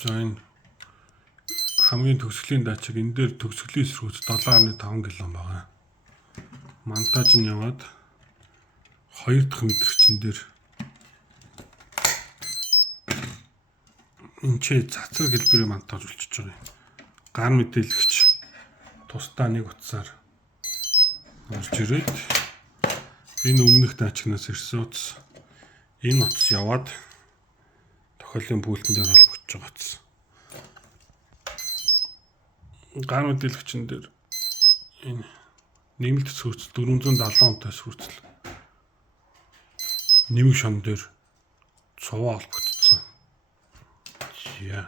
За энэ хамгийн төгсгөлийн датчиг энэ дээр төгсгөлийн эсрүүц 7.5 км байгаа. Монтаж нь яваад 2 дахь мэдрэгчин дээр энэ ч цацраг хэлбэрээр монтаж болчихж байгаа юм. Гар мэдээлэгч тусдаа нэг утсаар орж ирээд энэ өмнөх датчигнаас ирсэн утас энэ утас яваад тохиолын пультэн дээр холбогдож байгаа утас. Гар мэдээлэгчин дээр энэ нэмэлт сүрцэл 470 онтой сүрцэл нэмэг шон дээр цуваа холбогдсон. Яа.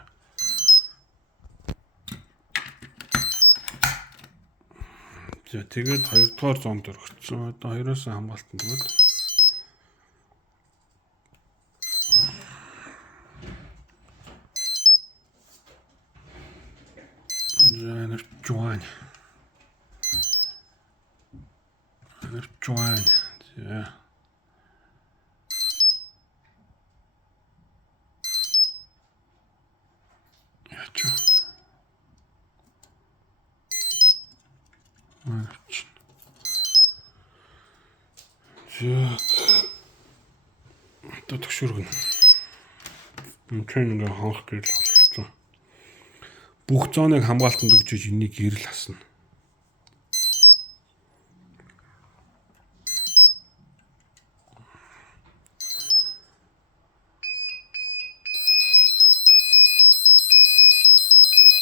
За тэгээд 2 дугаар зоонд өргөцсөн. Одоо 2-оос хамгаалтанд гээд. За нэрчвань. За. Ячаа. Так. Одоо төгшөргөн. Мөн ингээ хонх гэрэл болсон. Бүх зооныг хамгаалтанд өгчөж энийг гэрэл хасна.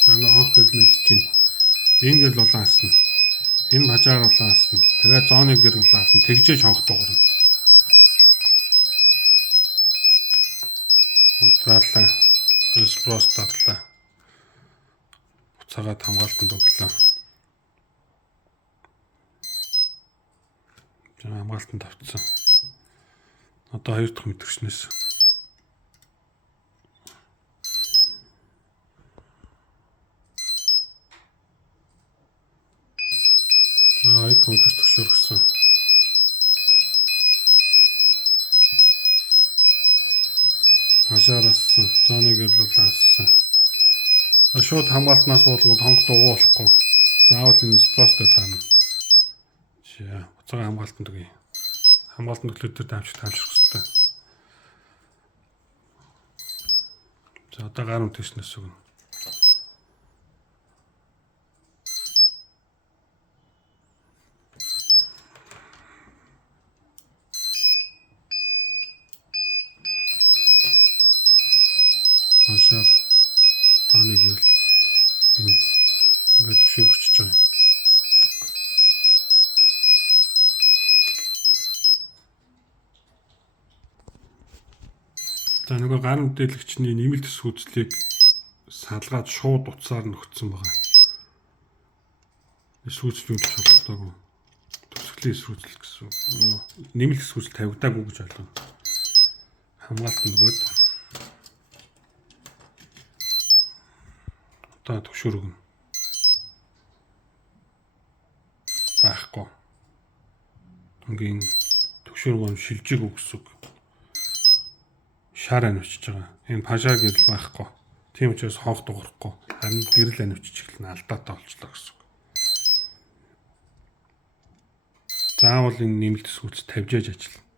Ингээ хонх гэрлнэж чинь энэ гэрэл улаан хасна. Энэ бажаар улаан хасна. Тэгээд зооны гэрэл улаан хасна. Тэгжээж хонх дуурна. Унтраалаа. Эспрос татлаа. Буцаагаад хамгаалтанд өглөө. За хамгаалтанд авцсан. Одоо 2 дахь мэдрэгчнээс. За 2 дахь мэдрэгч төгшөргсөн. Хашаарсан. Зооны гэрэл улаансан. Шууд хамгаалтнаас болгоод хонх дугуй болохгүй. Заавал энэ спростэй таана. За буцаага хамгаалтанд өгье. Хамгаалтанд өглөөдөр таамжрах хэрэгтэй. За одоо гар үтгчнээс өгнө. Хашаар зооны гэрэл энэ ингээд төвшөрөгчөж байгаа юм. За нөгөө гар мэдээлэгчний нэмэлт сүзлийг салгаад шууд утсаар нөхцсөн байгаа. Сүзэл юу гэж холбогдоогүй. Төгсгөлийн сүзэл гэсэн. Нэмэлт сүзэл тавигдаагүй гэж ойлгоно. Хамгаалтанд өгөөд одоо төвшөргөн байхгүй. Ингийн төвшөргөн шилжиг өгсөг. Шар анивчж байгаа. Энэ пашаа гэрэл байхгүй. Тийм учраас хонх дуурахгүй. Харин гэрэл анивчж эхэлнэ. Алдаатай болчлоо гэсэн үг. Заавал энэ нэмэлт сүлц тавьж яаж ажиллана.